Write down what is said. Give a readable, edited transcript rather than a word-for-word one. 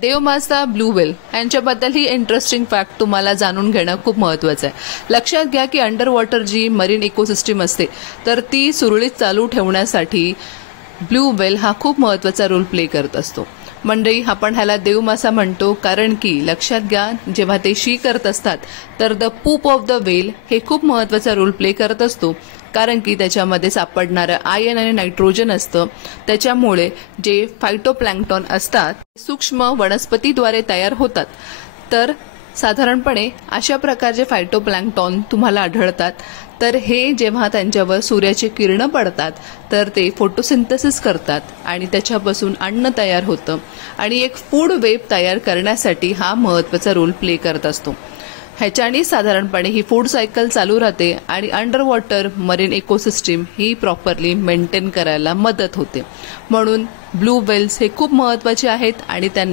देवमासा blue whale यांच्याबद्दल ही interesting fact तुम्हाला जाणून घेणं खूप महत्त्वाचं आहे। लक्षात घ्या की अंडर वॉटर जी मरीन इकोसिस्टम असते तर ती सुरळीत चालू ठेवण्यासाठी ब्लू व्हेल हा खूप महत्त्वाचा रोल प्ले करत असतो। मंडळी, आपण ह्याला देवमासा म्हणतो कारण की लक्षात घ्या, जेव्हा ते शी करत असतात तर द पूप ऑफ द व्हेल हे खूप महत्त्वाचा रोल प्ले करत असतो, कारण की त्याच्यामध्ये सापडणारं आयर्न आणि नायट्रोजन असतं। त्याच्यामुळे जे फायटोप्लॅन्क्टन असतात सूक्ष्म वनस्पतीद्वारे तयार होतात। तर साधारणपणे अशा प्रकारचे फायटोप्लॅन्क्टन तुम्हाला आढळतात। तर हे जेव्हा त्यांच्यावर सूर्याची किरणं पडतात तर ते फोटोसिंथेसिस करतात आणि त्याच्यापासून अन्न तयार होतं आणि एक फूड वेब तयार करण्यासाठी हा महत्त्वाचा रोल प्ले करत असतो। ह्याच्याने साधारणपणे ही फूड सायकल चालू राहते आणि अंडर वॉटर मरीन इकोसिस्टम ही प्रॉपरली मेंटेन करायला मदत होते। म्हणून ब्लू व्हेल्स हे खूप महत्त्वाचे आहेत आणि त्यांना